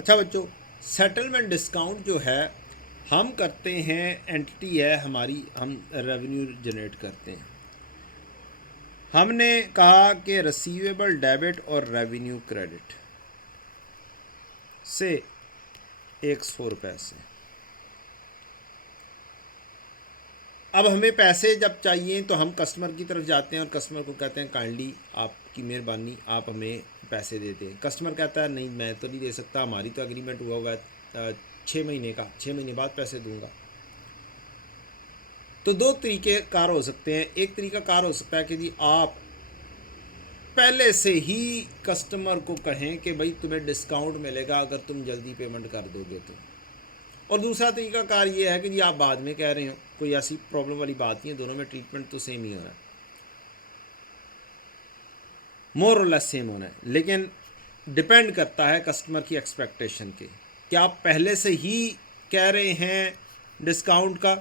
अच्छा बच्चों, settlement discount जो है हम करते हैं, एंटिटी है हमारी, हम रेवेन्यू जनरेट करते हैं। हमने कहा कि रिसीवेबल डेबिट और रेवेन्यू क्रेडिट से 100 रुपये से। अब हमें पैसे जब चाहिए तो हम कस्टमर की तरफ जाते हैं और कस्टमर को कहते हैं काइंडली आपकी मेहरबानी आप हमें पैसे दे दें। कस्टमर कहता है नहीं मैं तो नहीं दे सकता, हमारी तो एग्रीमेंट हुआ है 6 महीने का, 6 महीने बाद पैसे दूंगा। तो दो तरीके कार हो सकते हैं। एक तरीका कार हो सकता है कि जी आप पहले से ही कस्टमर को कहें कि भाई तुम्हें डिस्काउंट मिलेगा अगर तुम जल्दी पेमेंट कर दोगे तो। और दूसरा तरीका कार ये है कि जी आप बाद में कह रहे हो, कोई ऐसी प्रॉब्लम वाली बात नहीं है, दोनों में ट्रीटमेंट तो सेम ही होना है, मोर और लेस सेम होना है, लेकिन डिपेंड करता है कस्टमर की एक्सपेक्टेशन के। क्या आप पहले से ही कह रहे हैं डिस्काउंट का,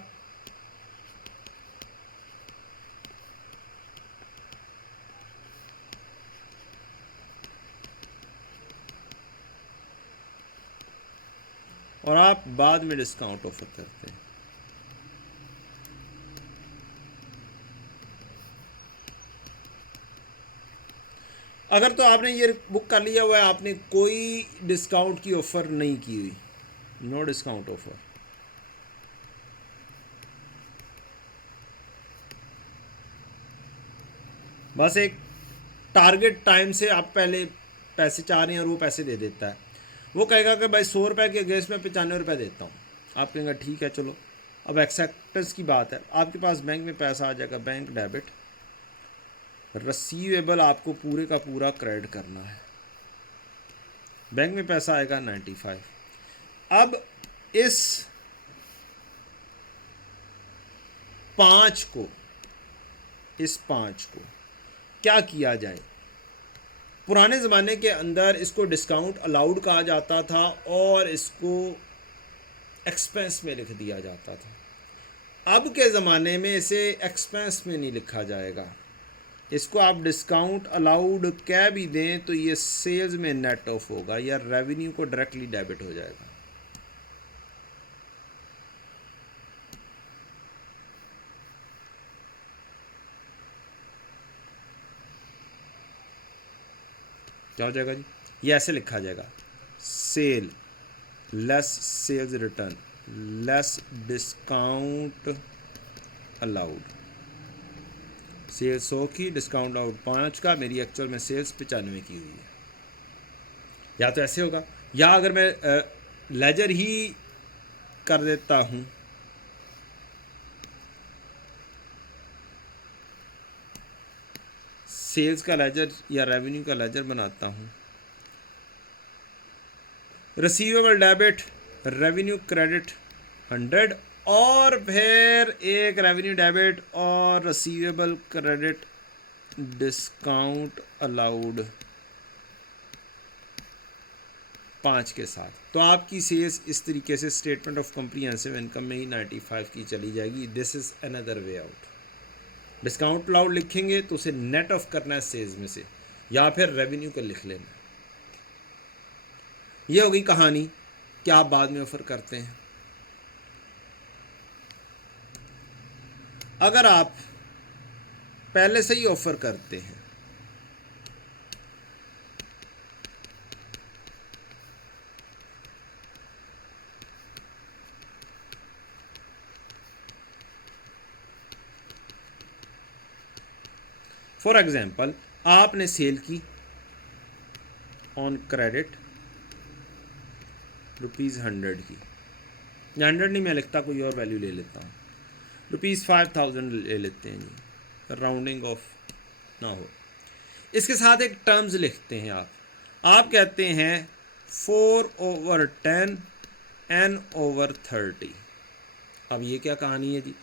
और आप बाद में डिस्काउंट ऑफर करते हैं। अगर तो आपने ये बुक कर लिया हुआ है, आपने कोई डिस्काउंट की ऑफ़र नहीं की हुई, नो डिस्काउंट ऑफर, बस एक टारगेट टाइम से आप पहले पैसे चाह रहे हैं और वो पैसे दे देता है। वो कहेगा कि भाई 100 रुपये के अगेंस्ट में 95 रुपये देता हूँ। आप कहेंगे ठीक है चलो। अब एक्सेप्टेंस की बात है, आपके पास बैंक में पैसा आ जाएगा, बैंक डेबिट, रिसीवेबल आपको पूरे का पूरा क्रेडिट करना है। बैंक में पैसा आएगा 95। अब इस 5 को, इस 5 को क्या किया जाए। पुराने ज़माने के अंदर इसको डिस्काउंट अलाउड कहा जाता था और इसको एक्सपेंस में लिख दिया जाता था। अब के ज़माने में इसे एक्सपेंस में नहीं लिखा जाएगा, इसको आप डिस्काउंट अलाउड कह भी दें तो ये सेल्स में नेट ऑफ होगा या रेवेन्यू को डायरेक्टली डेबिट हो जाएगा। क्या हो जाएगा जी, ये ऐसे लिखा जाएगा, sale less sales return less discount allowed. Sales 100 की, डिस्काउंट आउट 5 का, मेरी एक्चुअल में सेल्स 95 की हुई है। या तो ऐसे होगा, या अगर मैं लेजर ही कर देता हूँ, सेल्स का लेजर या रेवेन्यू का लेजर बनाता हूँ, रिसीवेबल डेबिट रेवेन्यू क्रेडिट 100 और फिर एक रेवेन्यू डेबिट और रिसीवेबल क्रेडिट डिस्काउंट अलाउड 5 के साथ। तो आपकी सेल्स इस तरीके से स्टेटमेंट ऑफ कॉम्प्रिहेंसिव इनकम में ही 95 की चली जाएगी। This is another way out. Discount allowed लिखेंगे तो उसे नेट ऑफ करना है सेल्स में से, या फिर रेवेन्यू को लिख लेना। ये होगी कहानी कि आप बाद में ऑफर करते हैं। अगर आप पहले से ही ऑफर करते हैं, फॉर एग्जाम्पल आपने सेल की ऑन क्रेडिट ₹100 की, 100 नहीं मैं लिखता, कोई और वैल्यू ले लेता हूँ, ₹5000 ले लेते हैं जी, राउंडिंग ऑफ ना हो। इसके साथ एक टर्म्स लिखते हैं आप कहते हैं 4/10 n/30। अब ये क्या कहानी है जी,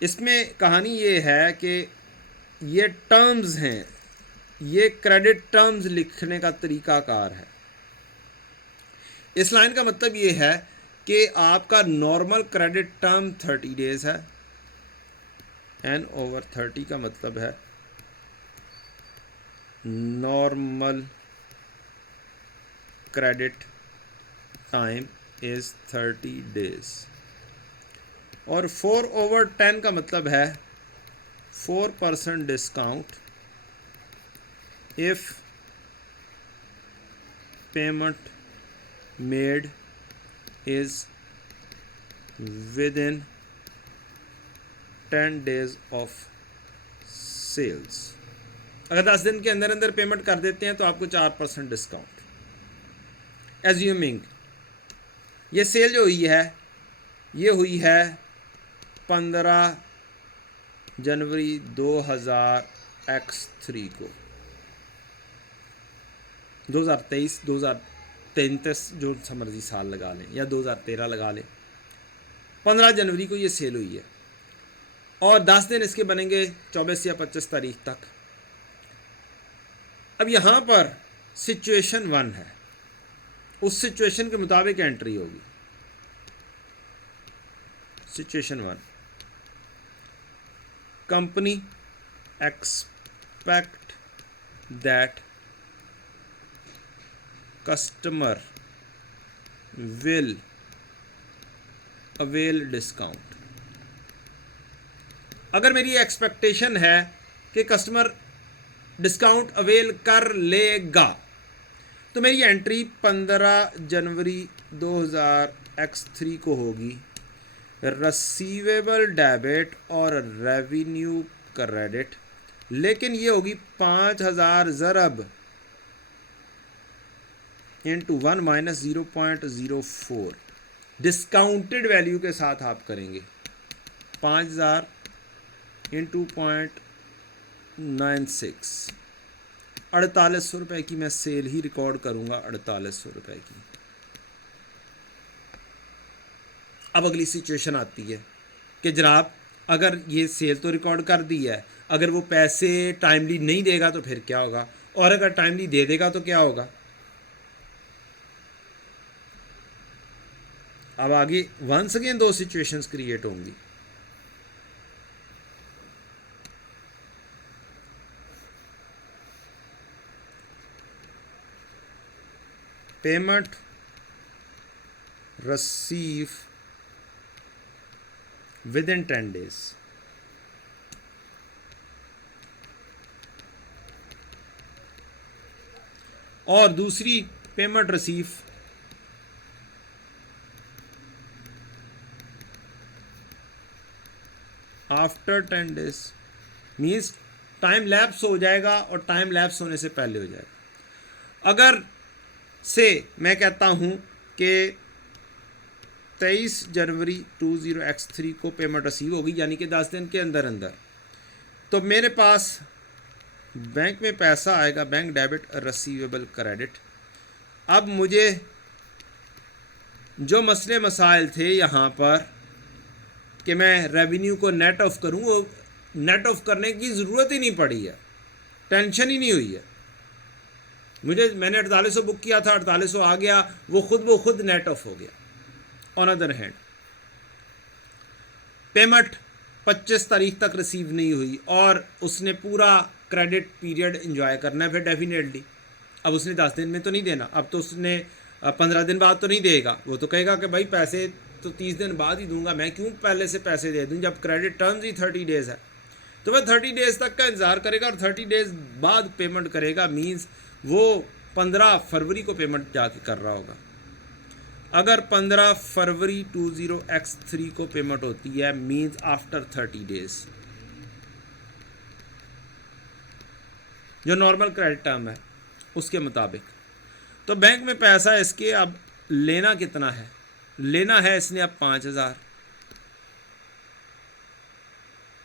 इसमें कहानी ये है कि ये टर्म्स हैं, ये क्रेडिट टर्म्स लिखने का तरीकाकार है। इस लाइन का मतलब ये है कि आपका नॉर्मल क्रेडिट टर्म 30 डेज है, n/30 का मतलब है normal credit time is 30 days। और 4/10 का मतलब है 4% discount if payment made is within 10 days of sales. अगर 10 दिन के अंदर अंदर पेमेंट कर देते हैं तो आपको 4% डिस्काउंट। एज्यूमिंग ये सेल जो हुई है ये हुई है 15 जनवरी 2000x3 को, 2023 2033 जो मर्जी साल लगा लें या 2013 लगा लें, 15 जनवरी को ये सेल हुई है और 10 दिन इसके बनेंगे 24 या 25 तारीख तक। अब यहाँ पर सिचुएशन 1 है, उस सिचुएशन के मुताबिक एंट्री होगी। Situation 1, company expect that customer will avail discount. अगर मेरी एक्सपेक्टेशन है कि कस्टमर डिस्काउंट अवेल कर लेगा तो मेरी एंट्री 15 जनवरी 2000x3 को होगी। रिसीवेबल डेबिट और रेवेन्यू क्रेडिट, लेकिन ये होगी 5000 ज़रब इंटू 1 माइनस 0.04 डिस्काउंटेड वैल्यू के साथ आप करेंगे। 5000 इंटू 0.96, 4800 रुपये की मैं सेल ही रिकॉर्ड करूंगा, 4800 रुपये की। अब अगली सिचुएशन आती है कि जनाब अगर ये सेल तो रिकॉर्ड कर दी है, अगर वो पैसे टाइमली नहीं देगा तो फिर क्या होगा, और अगर टाइमली दे देगा तो क्या होगा। अब आगे वंस अगेन 2 सिचुएशंस क्रिएट होंगी। Payment receive with in 10 days, और दूसरी payment receive after 10 days, means time lapse हो जाएगा और टाइम लैप्स होने से पहले हो जाएगा। अगर से मैं कहता हूं कि 23 जनवरी 20x3 को पेमेंट रिसीव होगी, यानी कि 10 दिन के अंदर अंदर, तो मेरे पास बैंक में पैसा आएगा, बैंक डेबिट रिसीवेबल क्रेडिट। अब मुझे जो मसले मसाइल थे यहाँ पर कि मैं रेवेन्यू को नेट ऑफ करूँ, वो नेट ऑफ करने की ज़रूरत ही नहीं पड़ी है, टेंशन ही नहीं हुई है। मैंने 4800 बुक किया था, 4800 आ गया, वो खुद नेट ऑफ हो गया। ऑन अदर हैंड पेमेंट 25 तारीख तक रिसीव नहीं हुई और उसने पूरा क्रेडिट पीरियड एंजॉय करना है फिर डेफिनेटली। अब उसने 10 दिन में तो नहीं देना, अब तो उसने 15 दिन बाद तो नहीं देगा, वो तो कहेगा कि भाई पैसे तो 30 दिन बाद ही दूंगा, मैं क्यों पहले से पैसे दे दूं जब क्रेडिट टर्म्स ही 30 डेज़ है। तो वह 30 डेज़ तक का इंतज़ार करेगा और 30 डेज़ बाद पेमेंट करेगा, मीन्स वो 15 फरवरी को पेमेंट जाके कर रहा होगा। अगर 15 फरवरी 20x3 को पेमेंट होती है, मीन्स आफ्टर 30 डेज़, जो नॉर्मल क्रेडिट टर्म है उसके मुताबिक। तो बैंक में पैसा इसके अब लेना कितना है, लेना है इसने अब 5000।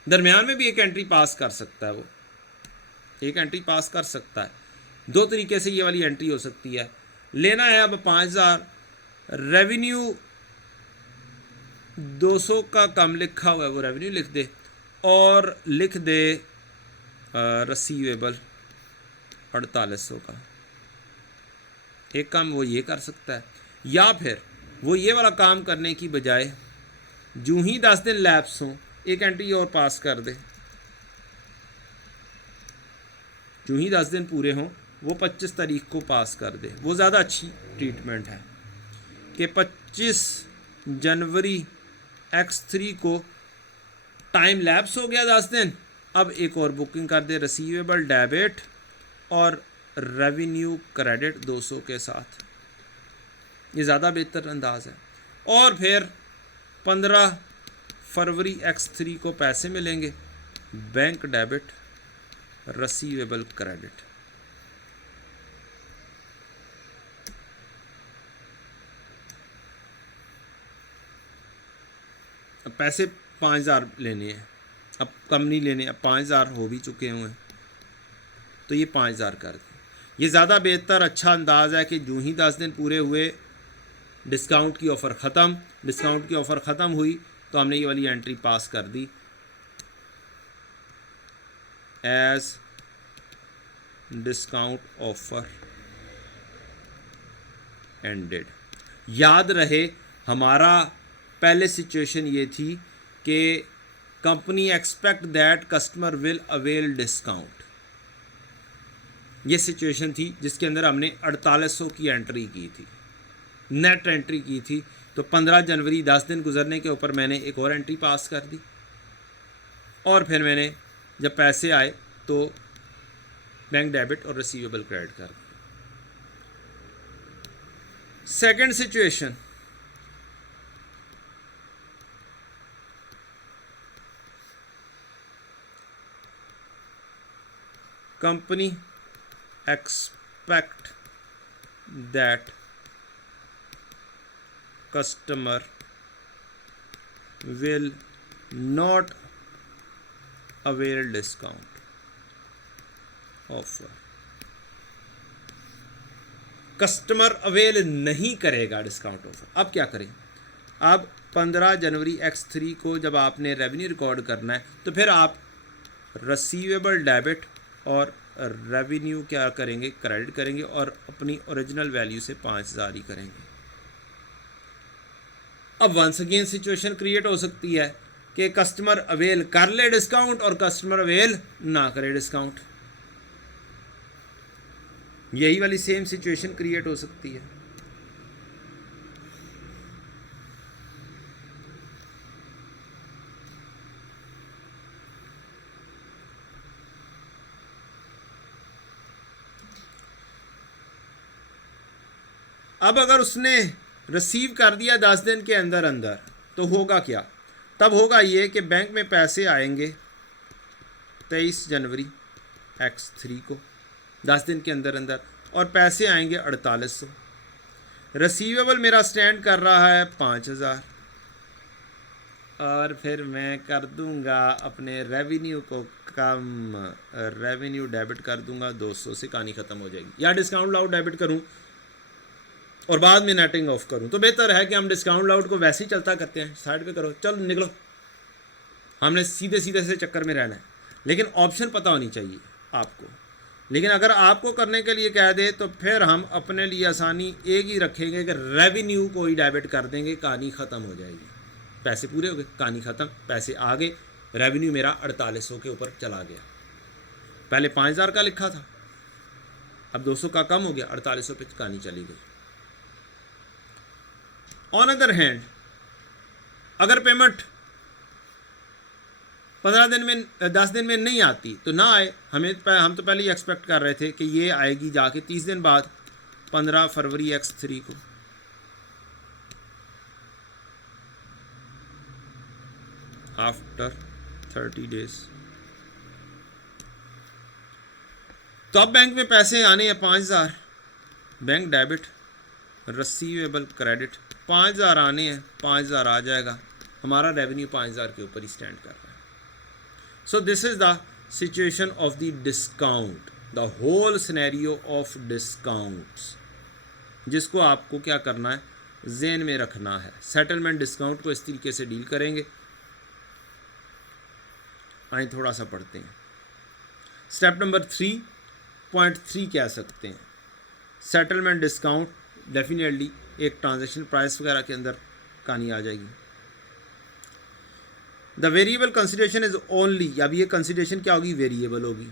दरमियान में भी एक एंट्री पास कर सकता है, वो एक एंट्री पास कर सकता है। 2 तरीके से ये वाली एंट्री हो सकती है। लेना है अब 5000, रेवेन्यू 200 का कम लिखा हुआ है, वो रेवेन्यू लिख दे और लिख दे रिसीवेबल 4800 का। एक काम वो ये कर सकता है, या फिर वो ये वाला काम करने की बजाय जूँ ही 10 दिन लैप्स हों एक एंट्री और पास कर दे, जूँ ही 10 दिन पूरे हों वो 25 तारीख को पास कर दे। वो ज़्यादा अच्छी ट्रीटमेंट है कि 25 जनवरी X3 को टाइम लैप्स हो गया 10 दिन, अब एक और बुकिंग कर दे रिसीवेबल डेबिट और रेवेन्यू क्रेडिट 200 के साथ। ये ज़्यादा बेहतर अंदाज है। और फिर 15 फरवरी X3 को पैसे मिलेंगे, बैंक डेबिट रिसीवेबल क्रेडिट। अब पैसे 5000 लेने हैं, अब कम नहीं लेने, अब 5000 हो भी चुके हुए हैं, तो ये 5000 कर दें। ये ज़्यादा बेहतर अच्छा अंदाज़ है कि जो ही 10 दिन पूरे हुए डिस्काउंट की ऑफ़र ख़त्म, डिस्काउंट की ऑफ़र ख़त्म हुई तो हमने ये वाली एंट्री पास कर दी एज डिस्काउंट ऑफ़र एंडेड। याद रहे हमारा पहले सिचुएशन ये थी कि company expect that customer will avail discount. ये सिचुएशन थी जिसके अंदर हमने 4800 की एंट्री की थी, नेट एंट्री की थी। तो 15 जनवरी 10 दिन गुजरने के ऊपर मैंने एक और एंट्री पास कर दी, और फिर मैंने जब पैसे आए तो बैंक डेबिट और रिसीवेबल क्रेडिट कर दिया। Second situation, company expect that customer will not avail discount offer. Customer avail नहीं करेगा डिस्काउंट ऑफर। अब क्या करें? अब 15 जनवरी X3 को जब आपने रेवेन्यू रिकॉर्ड करना है तो फिर आप रिसीवेबल डेबिट और रेवेन्यू क्या करेंगे? क्रेडिट करेंगे, और अपनी ओरिजिनल वैल्यू से 5000 ही करेंगे। अब वंस अगेन सिचुएशन क्रिएट हो सकती है कि कस्टमर अवेल कर ले डिस्काउंट और कस्टमर अवेल ना करे डिस्काउंट। यही वाली सेम सिचुएशन क्रिएट हो सकती है। अब अगर उसने रिसीव कर दिया 10 दिन के अंदर अंदर तो होगा क्या? तब होगा ये कि बैंक में पैसे आएंगे 23 जनवरी X3 को 10 दिन के अंदर अंदर, और पैसे आएंगे 4800। रिसीवेबल मेरा स्टैंड कर रहा है 5000, और फिर मैं कर दूंगा अपने रेवेन्यू को कम, रेवेन्यू डेबिट कर दूंगा 200 से, कहानी ख़त्म हो जाएगी। या डिस्काउंट लाउड डेबिट करूं और बाद में नेटिंग ऑफ करूं, तो बेहतर है कि हम डिस्काउंट लाउड को वैसे ही चलता करते हैं। साइड पे करो, चलो निकलो, हमने सीधे सीधे से चक्कर में रहना है। लेकिन ऑप्शन पता होनी चाहिए आपको। लेकिन अगर आपको करने के लिए कह दे तो फिर हम अपने लिए आसानी एक ही रखेंगे कि रेवेन्यू को ही डेबिट कर देंगे, कहानी ख़त्म हो जाएगी। पैसे पूरे हो गए, कहानी ख़त्म, पैसे आ गए, रेवेन्यू मेरा 4800 के ऊपर चला गया। पहले 5000 का लिखा था, अब 200 का कम हो गया, 4800 पे कहानी चली गई। ऑन अदर हैंड अगर पेमेंट 15 दिन में 10 दिन में नहीं आती तो ना आए, हम तो पहले ही एक्सपेक्ट कर रहे थे कि ये आएगी जाके 30 दिन बाद 15 फरवरी X3 को। आफ्टर 30 डेज तो अब बैंक में पैसे आने हैं 5000, बैंक डेबिट रिसीवेबल क्रेडिट 5000 आने हैं, 5000 आ जाएगा, हमारा रेवेन्यू 5000 के ऊपर ही स्टैंड कर रहा है। So this is the situation of the discount, the whole scenario of discounts, जिसको आपको क्या करना है, ज़हन में रखना है। सेटलमेंट डिस्काउंट को इस तरीके से डील करेंगे। आइए थोड़ा सा पढ़ते हैं। स्टेप नंबर 3.3 कह सकते हैं। सेटलमेंट डिस्काउंट डेफिनेटली एक ट्रांजैक्शन प्राइस वगैरह के अंदर कहानी आ जाएगी। The variable consideration is only, अब ये कंसिडरेशन क्या होगी, वेरिएबल होगी,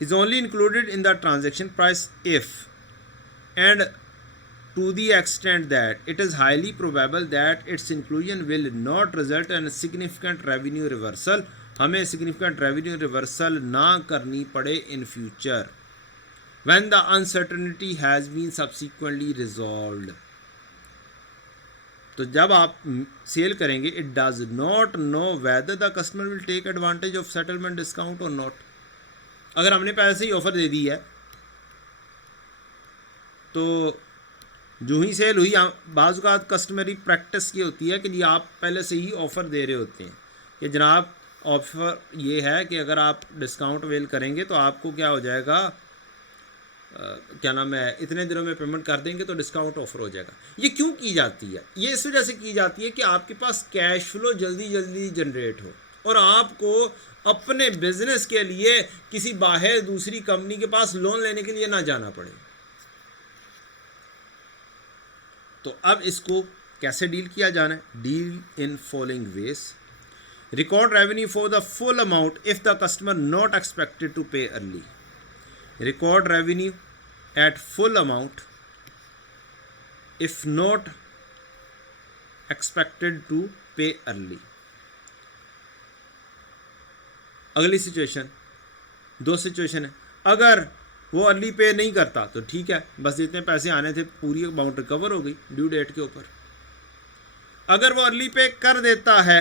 is only included in the transaction price if and to the extent that it is highly probable that its inclusion will not result in a significant revenue reversal, हमें significant revenue reversal ना करनी पड़े in future when the uncertainty has been subsequently resolved. तो जब आप cell करेंगे, it does not know whether the customer will take advantage of settlement discount or not. अगर हमने पहले से ही ऑफर दे दी है तो जो ही सेल हुई, बाज़ औक़ात कस्टमरी प्रैक्टिस ये होती है कि जी आप पहले से ही ऑफ़र दे रहे होते हैं कि जनाब ऑफ़र ये है कि अगर आप डिस्काउंट अवेल करेंगे तो आपको क्या हो जाएगा, क्या नाम है, इतने दिनों में पेमेंट कर देंगे तो डिस्काउंट ऑफर हो जाएगा। ये क्यों की जाती है? ये इस वजह से की जाती है कि आपके पास कैश फ्लो जल्दी जल्दी जनरेट हो और आपको अपने बिजनेस के लिए किसी बाहर दूसरी कंपनी के पास लोन लेने के लिए ना जाना पड़े। तो अब इसको कैसे डील किया जाना है? Deal in following ways. Record revenue for the full amount if the customer not expected to pay early. Record revenue at full amount if not expected to pay early. अगली सिचुएशन, दो situation है। अगर वो early पे नहीं करता तो ठीक है, बस जितने पैसे आने थे पूरी अमाउंट रिकवर हो गई ड्यू डेट के ऊपर। अगर वो अर्ली पे कर देता है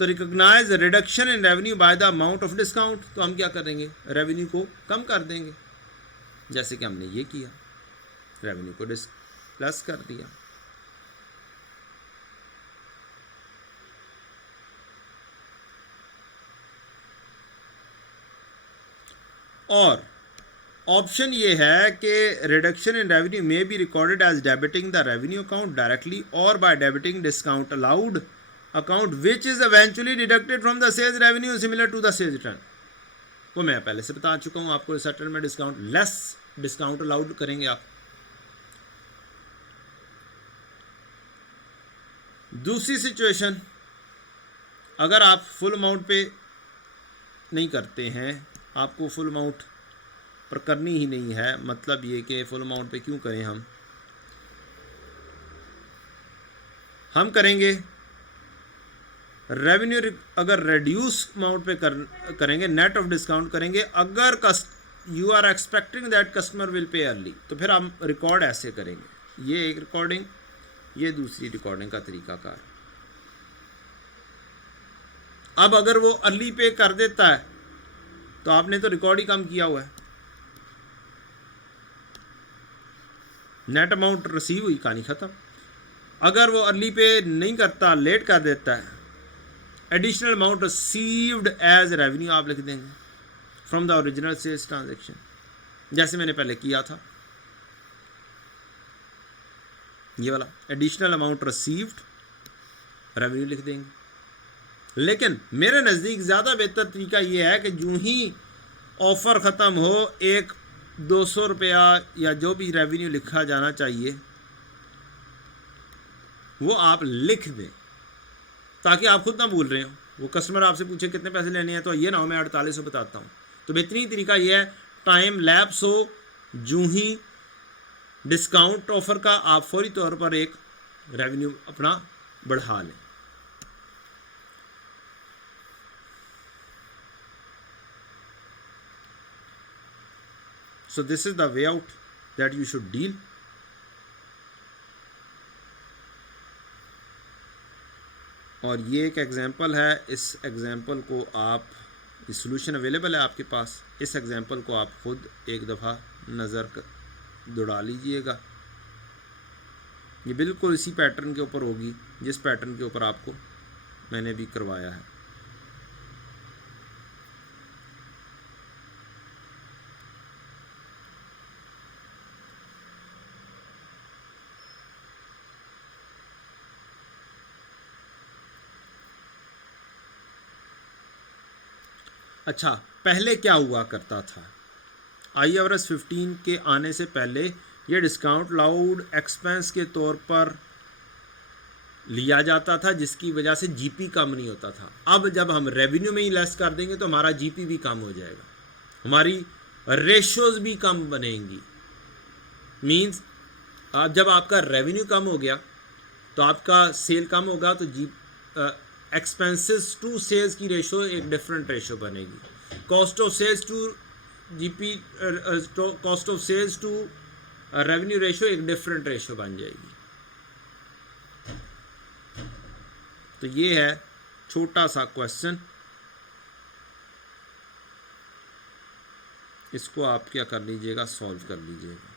तो recognise reduction in revenue by the amount of discount. तो हम क्या करेंगे, रेवेन्यू को कम कर देंगे, जैसे कि हमने ये किया, रेवेन्यू को प्लस कर दिया। और ऑप्शन ये है कि रिडक्शन इन रेवेन्यू में be recorded as debiting the revenue account directly और by debiting discount allowed account which is eventually deducted from the sales revenue similar to the sales return. वो मैं पहले से बता चुका हूं आपको, settlement discount less discount allowed करेंगे आप। दूसरी सिचुएशन, अगर आप फुल अमाउंट पे नहीं करते हैं, आपको फुल अमाउंट पर करनी ही नहीं है, मतलब ये कि फुल अमाउंट पे क्यों करें, हम करेंगे रेवेन्यू अगर रेड्यूस अमाउंट पे करेंगे, नेट ऑफ डिस्काउंट करेंगे। अगर you are expecting that customer will pay early तो फिर हम रिकॉर्ड ऐसे करेंगे, ये एक रिकॉर्डिंग, ये दूसरी रिकॉर्डिंग का तरीकाकार। अब अगर वो अर्ली पे कर देता है तो आपने तो रिकॉर्ड ही कम किया हुआ है, नेट अमाउंट रिसीव हुई, कहानी खत्म। अगर वो अर्ली पे नहीं करता, लेट कर देता है, additional amount received as revenue आप लिख देंगे from the original sales transaction, जैसे मैंने पहले किया था, ये वाला एडिशनल अमाउंट रिसीव्ड रेवेन्यू लिख देंगे। लेकिन मेरे नज़दीक ज़्यादा बेहतर तरीका ये है कि जो ही ऑफ़र ख़त्म हो, एक 200 रुपया या जो भी रेवेन्यू लिखा जाना चाहिए वो आप लिख दें, ताकि आप खुद ना भूल रहे हो। वो कस्टमर आपसे पूछे कितने पैसे लेने हैं तो ये ना हो मैं 4800 बताता हूँ। तो बेहतरीन तरीका ये है, टाइम लैप्स हो, जो ही डिस्काउंट ऑफ़र का आप फौरी तौर पर एक रेवेन्यू अपना बढ़ा लें। So this is the way out that you should deal. और ये एक एग्जांपल है, इस एग्जांपल को आप, इस सॉल्यूशन अवेलेबल है आपके पास, इस एग्जांपल को आप खुद एक दफ़ा नज़र दौड़ा लीजिएगा। ये बिल्कुल इसी पैटर्न के ऊपर होगी जिस पैटर्न के ऊपर आपको मैंने भी करवाया है। अच्छा, पहले क्या हुआ करता था? IFRS 15 के आने से पहले ये डिस्काउंट अलाउड एक्सपेंस के तौर पर लिया जाता था, जिसकी वजह से जीपी कम नहीं होता था। अब जब हम रेवेन्यू में ही लेस कर देंगे तो हमारा जीपी भी कम हो जाएगा, हमारी रेशोज़ भी कम बनेंगी। मीन्स आप जब आपका रेवेन्यू कम हो गया तो आपका सेल कम होगा तो एक्सपेंसेस टू सेल्स की रेशो एक डिफरेंट रेशो बनेगी। Cost of sales to GP cost of sales to revenue ratio एक डिफरेंट रेशो बन जाएगी। तो ये है छोटा सा क्वेश्चन, इसको आप क्या कर लीजिएगा, सॉल्व कर लीजिएगा।